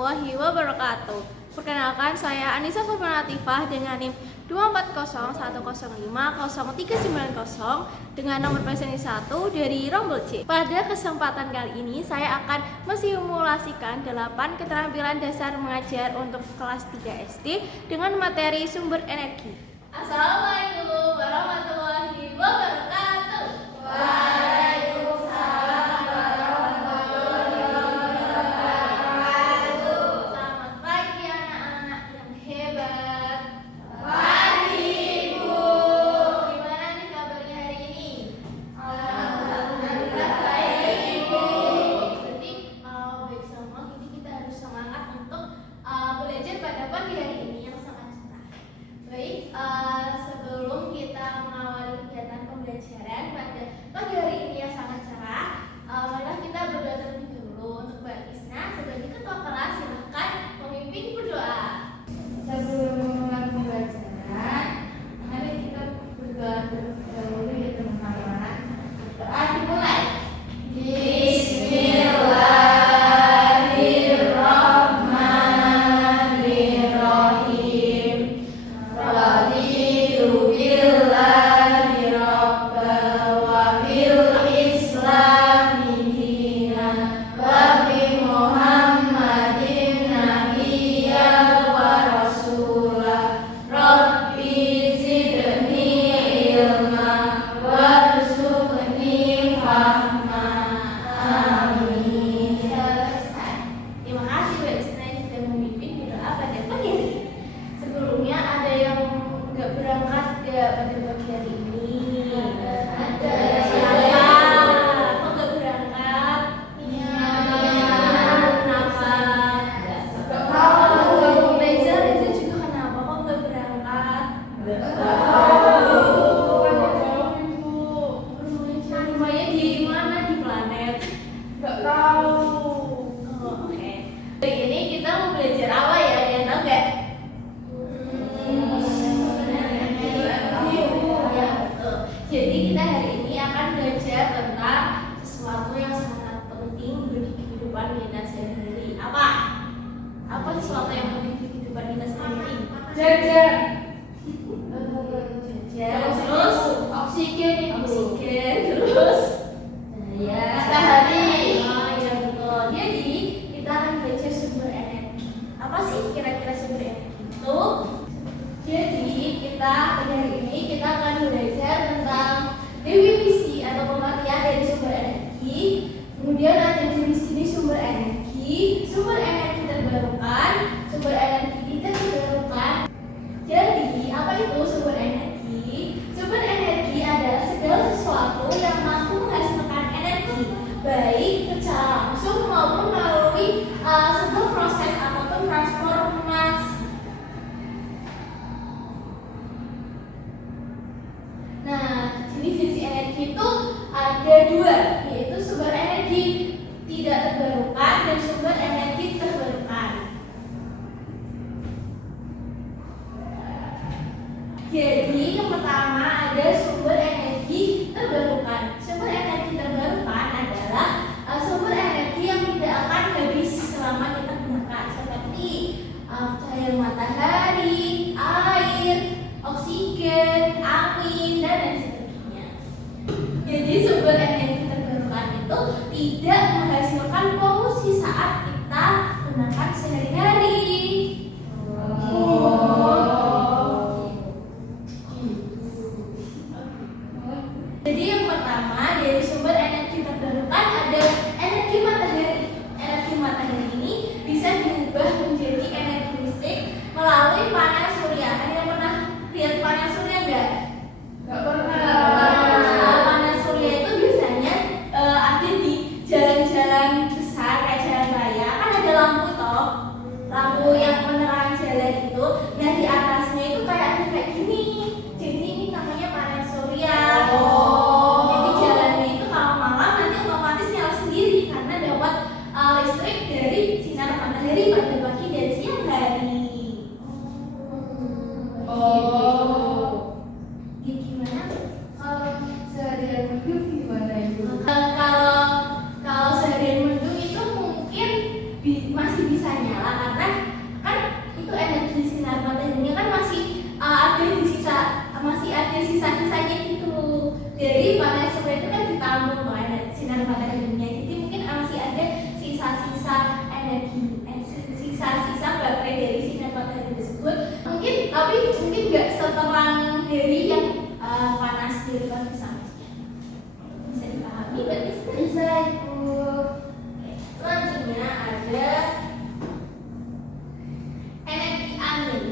warahmatullahi wabarakatuh. Perkenalkan, saya Anissa Furman Latifah dengan NIM 24010103039 dengan nomor preseni 1 dari Rombel C. Pada kesempatan kali ini saya akan mensimulasikan 8 keterampilan dasar mengajar untuk kelas 3 SD dengan materi sumber energi. Assalamualaikum warahmatullahi wabarakatuh. Waalaikumsalam warahmatullahi wabarakatuh. Selamat pagi anak-anak yang hebat. Pagi, Bu. Gimana nih kabarnya hari ini? Alhamdulillah baik, Ibu. Berarti baik semua, jadi kita harus semangat untuk belajar pada pagi hari ini yang sangat cerah. Baik, sebelum kita mengawali kegiatan pembelajaran pada pagi hari ini yang sangat cerah, marilah kita berdoa terlebih dahulu. Untuk Mbak Isna sebagai ketua kelas, silahkan memimpin berdoa. Sebelum memulai pembelajaran, mari kita berdoa terlebih dahulu ya teman-teman. Doa dimulai. Bismillahirrahmanirrahim. Raditu billahi rabban wa bil islami dinan wa bi Muhammadin nabiyyan wa rasulah. Rabbi zidni ilma warzuqni fahma. Amin. Selesai. Terima kasih Mbak Isna yang sudah memimpin berdoa pada pagi hari ini. Sebelumnya ada yang nggak berangkat pada pagi hari ini? Ada. Siapa? Kok nggak berangkat? Iya. Kenapa? Nggak tahu. Reza juga kenapa kok nggak berangkat? Rumahnya di mana, di planet? Oh, oke. Hari ini kita mau belajar apa ya? Ada yang tahu nggak? Jadi kita hari ini akan belajar tentang sesuatu yang sangat penting bagi kehidupan kita sehari-hari. Apa? Apa sesuatu yang penting bagi kehidupan kita sehari-hari? Jajan. Jajan, terus Oksigen itu. oksigen, terus Matahari. Oh iya betul. Jadi kita akan belajar sumber energi. Apa sih kira-kira sumber energi itu? Jadi kita pada hari ini kita akan belajar tentang definisi atau pengertian dari sumber energi. Kemudian ada jenis-jenis sumber energi terbarukan, sumber energi tidak terbarukan. Jadi apa itu sumber energi? Sumber energi adalah segala sesuatu yang mampu menghasilkan energi, baik secara langsung maupun melalui sebuah proses ataupun transformasi. Nah, jenis-jenis energi itu ada dua, yaitu sumber energi tidak terbarukan dan sumber energi terbarukan. Jadi yang pertama ada sumber energi terbarukan. Sumber energi terbarukan adalah sumber energi yang tidak akan habis selama kita gunakan, seperti cahaya matahari, air, oksigen, angin, dan lain sebagainya. Jadi sumber energi terbarukan itu tidak menghasilkan polusi saat kita gunakan sehari-hari. masih bisa nyala karena kan itu energi sinar mataharinya kan masih ada di masih ada sisa-sisanya gitu dari panel surya itu kan ditampung loh sinar mataharinya, jadi mungkin masih ada sisa-sisa energi sisa-sisa baterai dari sinar matahari tersebut mungkin, tapi mungkin nggak seterang dari yang panas di luar sana. Bisa dipahami berarti? Bisa Ibu. Selanjutnya ada energi angin.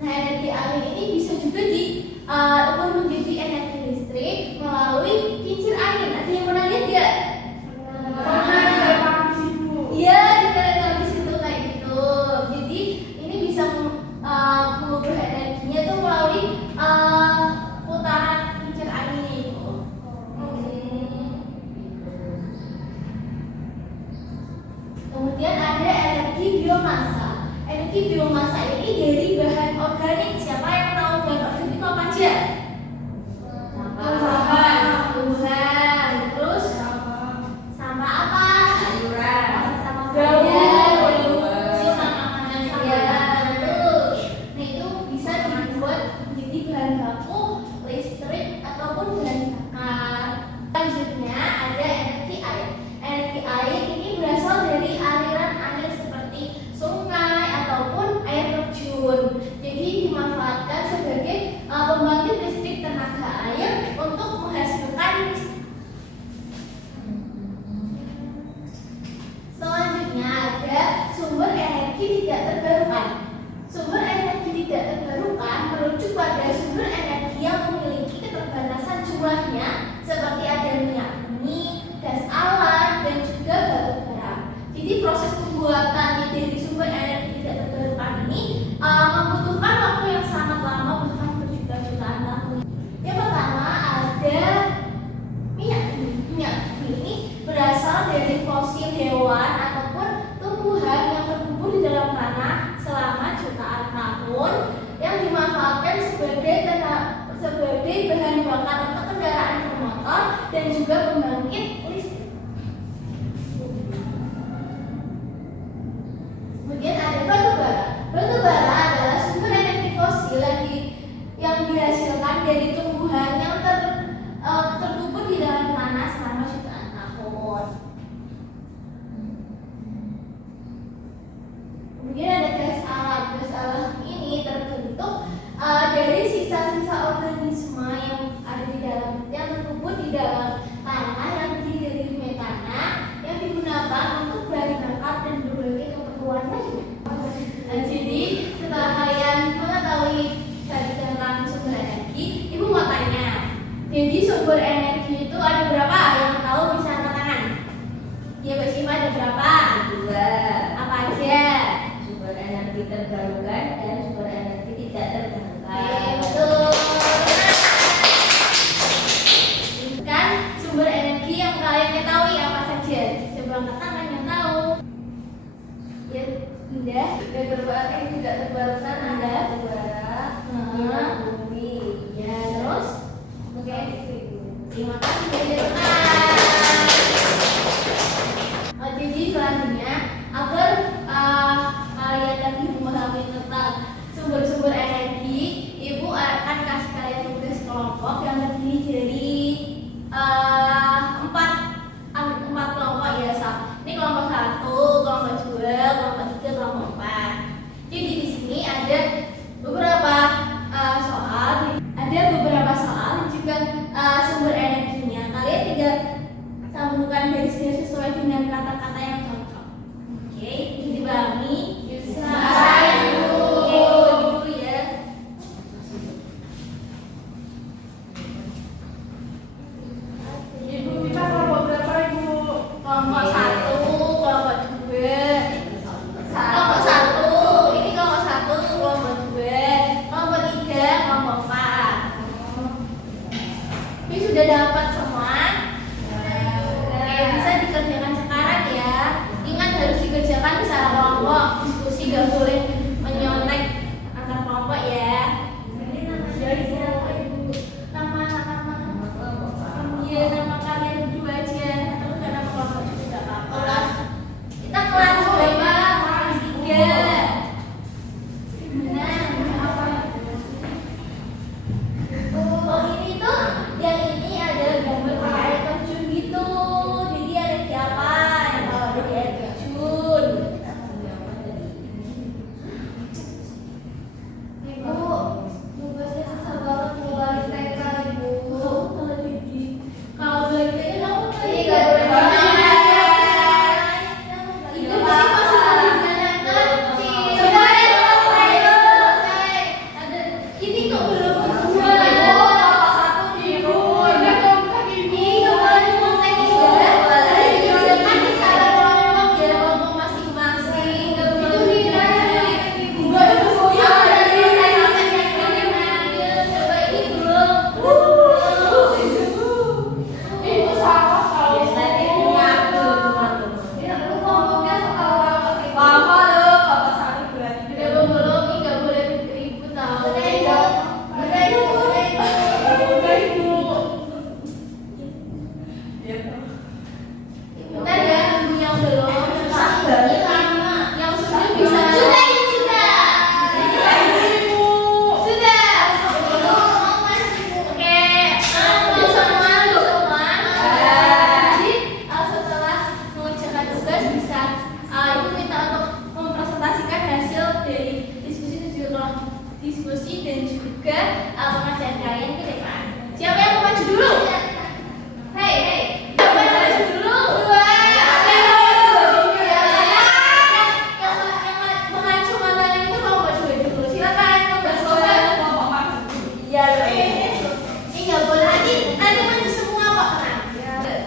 Nah, energi angin ini bisa juga menjadi energi listrik melalui kincir angin. Ada yang pernah lihat nggak? Pernah. Iya, di televisi itu kayak gitu. Jadi ini bisa mengubah energinya tuh melalui putaran kincir angin itu. Kemudian ada energi biomasa. Energi biomasa ini dari bahan organik. Siapa yang tahu bahan organik itu apa aja? Tumbuhan. Terus sama apa? Sayuran. Sama Daun. sisa makanan sayuran. Nah itu bisa dibuat menjadi bahan baku listrik ataupun bahan bakar. Selanjutnya ada energi air. Energi air ini berasal dari aliran air seperti sungai ataupun air terjun. Jadi dimanfaatkan sebagai pembangkit listrik tenaga air untuk menghasilkan listrik. Selanjutnya ada sumber energi tidak terbarukan. Sumber energi tidak terbarukan merujuk pada sumber energi yang memiliki keterbatasan jumlahnya, seperti ada minyak bumi, gas alam, dan juga batu bara. Jadi proses pembuatannya dari sumber energi tidak terbarukan ini membutuhkan waktu yang sangat lama, bahkan berjuta-jutaan tahun. Yang pertama ada minyak bumi. Minyak bumi ini berasal dari fosil hewan ataupun tumbuhan yang terkubur di dalam tanah selama jutaan tahun yang dimanfaatkan sebagai bahan bakar untuk kendaraan bermotor dan juga pembangkit listrik. Kemudian ada batu bara. Batu bara adalah sumber energi fosil yang dihasilkan dari tumbuhan yang terkubur di dalam tanah selama jutaan tahun. Kemudian ada gas alam. Gas alam ini terbentuk dari sisa-sisa organisme yang ada di dalam, yang terkubur di dalam tanah yang terdiri dari metana yang digunakan untuk bahan bakar dan berbagai keperluan lainnya. Jadi setelah kalian mengetahui tadi tentang sumber energi, Ibu mau tanya. Jadi sumber energi itu ada berapa? Yang tahu bisa angkat tangan. Ya, Mbak Syifa, ada berapa? Dua. Apa aja? Sumber energi terbarukan dan sumber energi tidak terbarukan. Betul. Kan sumber energi yang kalian ketahui apa saja? Coba angkat tangan yang tahu. Ya, Bunda. Tidak terbarukan, tidak terbarukan ada bara, minyak bumi. Ya, terus? Oke. Terima kasih banyak. Jadi selanjutnya agar kalian lebih memahami tentang sumber-sumber energi, Ibu akan kasih kalian tugas kelompok yang terdiri dari empat kelompok ya, Ini kelompok 1, kelompok 2, kelompok 3, kelompok 4. Jadi di sini ada beberapa soal dan juga sumber energinya. Kalian tinggal sambungkan garisnya sesuai dengan kata-kata yang cocok. Oke, ini dipahami? Bisa. Oke, begitu ya. Ibu kita kelompok berapa, Ibu? Kelompok 1, kelompok 2. Kelompok 1, ini kelompok 1, kelompok 2, kelompok 3, kelompok 4. Ini sudah dapat semua? Oke, bisa dikerjakan sekarang ya. Ingat harus dikerjakan secara kelompok. Diskusi gak boleh menyontek antar kelompok ya. Ini nama siapa, Ibu? Nama iya, nama kalian berdua aja. Atau gak nama kelompok juga gak apa-apa. Kita kelas berapa? diskusi dan juga pengajaran kalian ke depan. Siapa yang mau maju dulu? Hei, hei. Siapa yang mau maju dulu? Dua. Yang mengaju matanya itu mau maju dulu. Silakan. Iya loh. Ini nggak boleh nanti maju semua kok.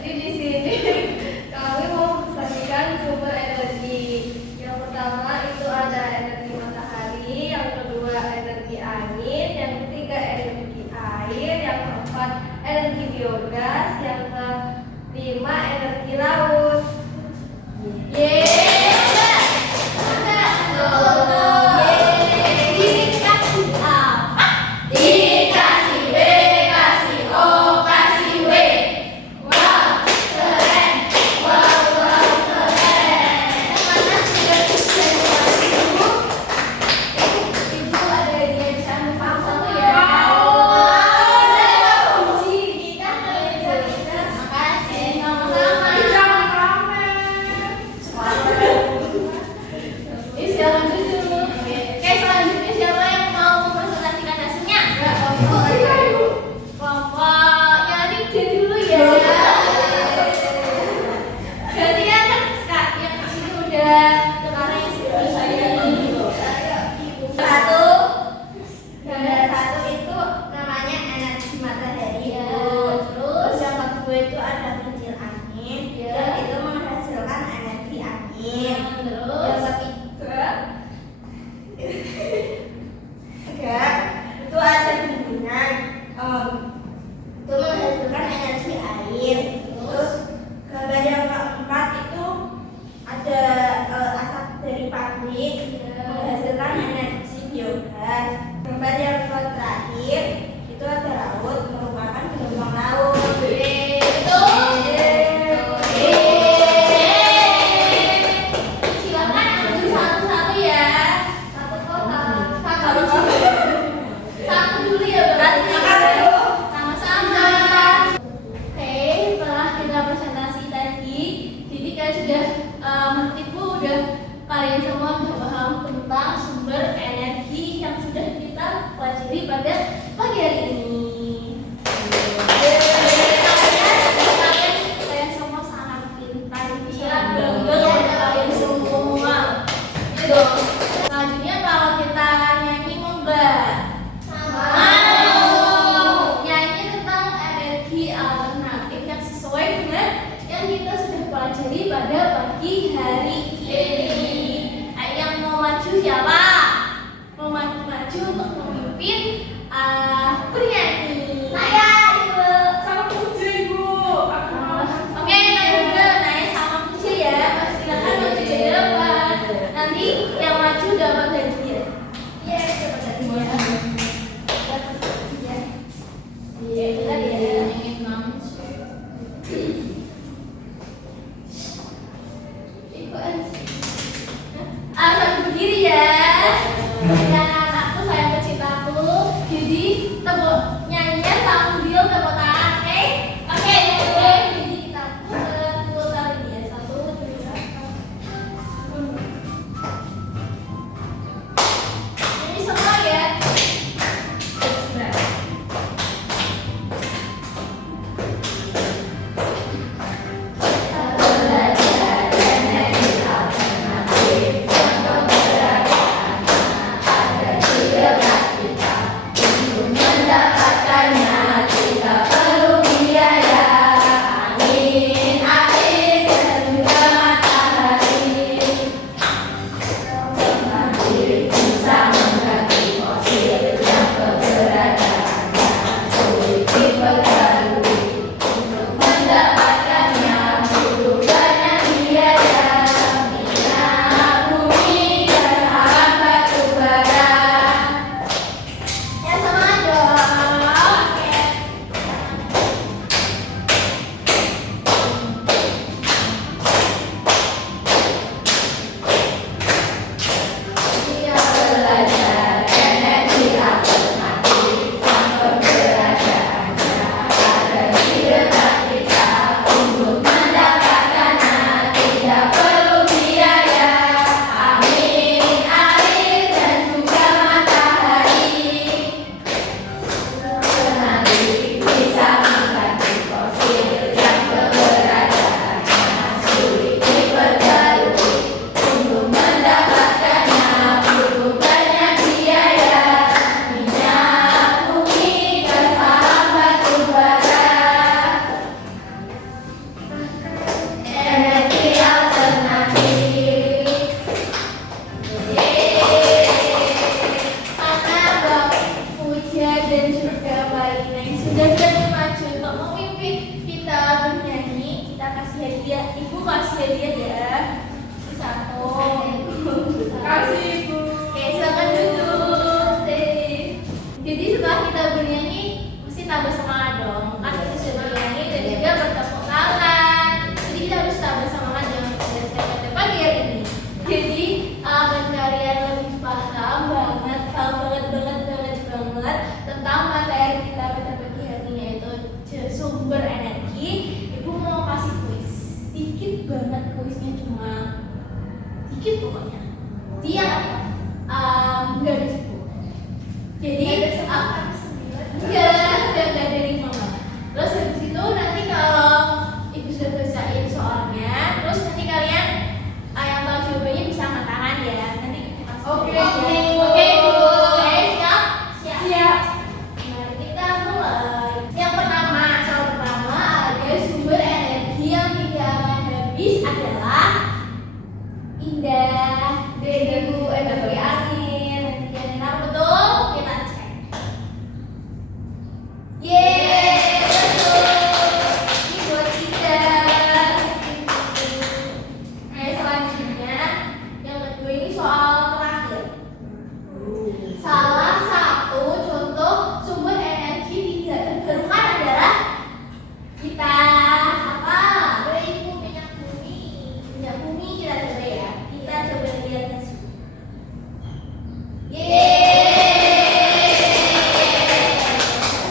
Di sini kami mau mempresentasikan sumber energi. Yang pertama itu ada energi matahari, yang kedua energi angin, yang ketiga energi air, yang keempat energi biogas, yang kelima energi laut. Kalian semua sudah paham tentang sumber energi yang sudah kita pelajari pada pagi hari ini. Kalian semua sangat pintar, bisa bangga kalian semua. Selanjutnya kalau kita nyanyi mbak, nyanyi tentang energi alternatif yang sesuai dengan yang kita sudah pelajari pada pagi hari ini. Siapa mau maju untuk memimpin bernyanyi? Saya Ibu sama Puji Ibu. Oke, Naya sama Puji ya. Silakan maju ke depan. Nanti yang maju dapat hadiah. Iya, dapat hadiah. Dapat hadiah. Iya, itu tadi ya. Ingin maju. Sambil berdiri ya. cuma dikit pokoknya. Dia nggak ada 10. Jadi nggak ada 5. Terus habis itu nanti kalau ibu sudah bacain soalnya, terus nanti kalian yang tahu jawabannya bisa angkat tangan ya. Nanti kita Oke, Oke, siap? Siap. Mari kita mulai. Yang pertama, soal pertama ada sumber energi yang tidak akan habis adalah indah. Bu, energi angin. Benar betul? Kita cek. Yeay, betul. Ini buat kita. Selanjutnya yang kedua ini soal terakhir. Salah satu contoh sumber energi tidak terbarukan adalah kita apa? Minyak bumi. Minyak bumi kita coba ya. Kita coba lihat hasil. Yeay.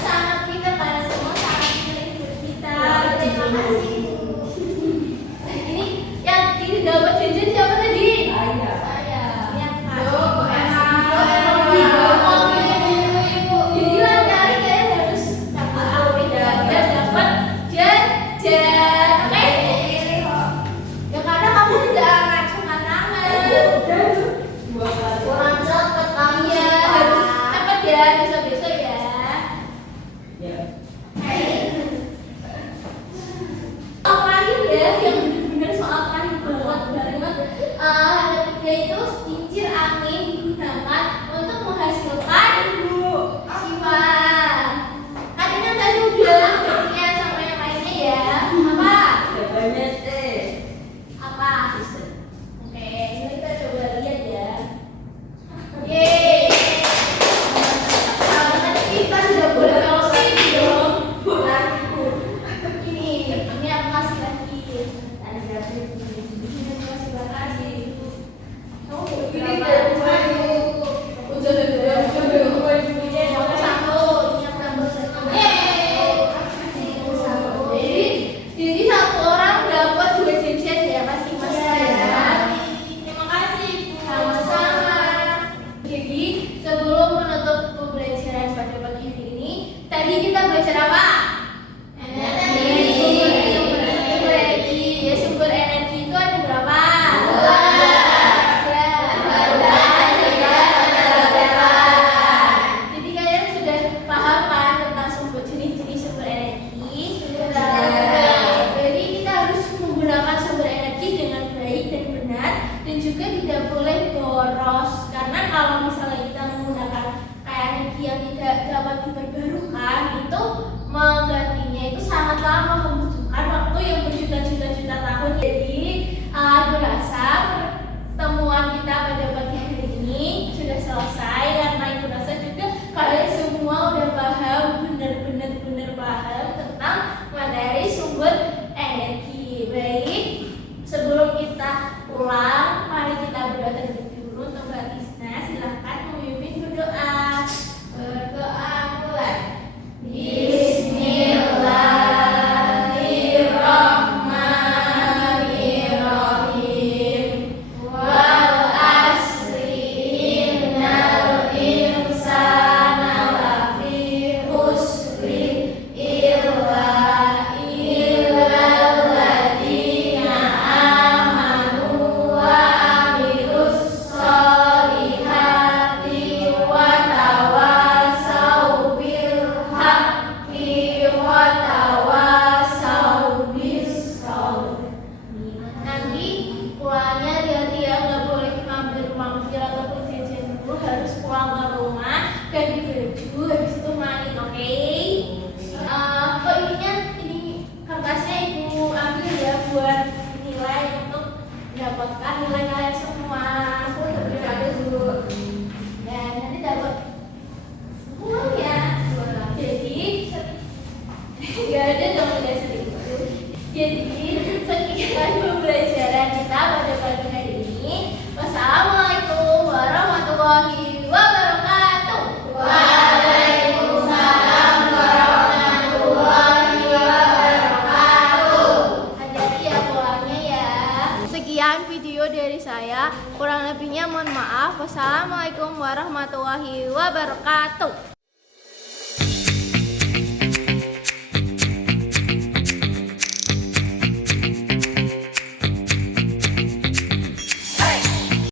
Sangat pintar kalian semua, sangat pintar ibu kita. Terima kasih. Ini yang ini dapat jajan siapa tadi? Saya. Yang Yo, jadi lain kali kalian harus dapat apa dapat jajan. Oke? Ya karena kamu tidak ngacungkan tangan. kurang cepet kamu. Iya, harus cepat ya, besok-besok ya. Soal terakhir ya, yang benar-benar soal terakhir banget. Yang ketiga itu kincir angin digunakan untuk menghasilkan Siva. Kan yang tadi udah jadinya sama yang lainnya ya. Apa? Apa? Oke, ini kita coba lihat ya. Yeay. Sahabat kita sudah boleh closing dong. Ini aku kasih lagi. Ada berapa ini? Ini aku kasih. Kamu Ini dari baju. udah satu. Ini yang tambah satu. Yeay. Jadi satu orang dapat 2 jajan ya masing-masing ya. Terima kasih. Sama-sama. Jadi sebelum menutup pembelajaran pada pagi hari ini, tadi kita belajar apa? Sumber energi. Ya, sumber energi itu ada berapa? Jadi kalian sudah paham kan tentang jenis-jenis sumber energi? Jadi kita harus menggunakan sumber energi dengan baik dan benar, dan juga tidak boleh boros. Karena kalau misalnya kita menggunakan kayak energi yang tidak dapat diperbarukan, itu menggantinya itu sangat lama, membutuhkan waktu yang berjuta-juta tahun. Jadi aku rasa pertemuan kita pada pagi hari ini sudah selesai, karena aku rasa juga kalian semua udah paham, benar-benar paham tentang materi sumber energi. Baik, sebelum kita pulang, mari kita berdoa terlebih dulu untuk Mbak Tisna. Silahkan memimpin berdoa. Berdoa mulai. Bismillahirrahmanirrahim. Wal asri innal insana lafi khusri illa alladzina amanu wa amilus solihati wa tawasau bil haqqi wa tawasau bis sabr. Nanti pulangnya dia nggak boleh ngambil mampir ataupun jajan dulu, harus pulang ke rumah ganti baju, habis itu main. Oke? Kok ini kertasnya ibu ambil ya buat nilai untuk mendapatkan nilai kalian semua. Aku udah dulu. Dan nanti dapat uang ya. Jadi nggak ada dong, nggak sedikit. Jadi sekian pembelajaran kita pada pagi hari ini. Wassalamualaikum warahmatullahi wabarakatuh. Waalaikumsalam warahmatullahi wabarakatuh. Hati-hati ya pulangnya ya. Sekian Wassalamualaikum warahmatullahi wabarakatuh.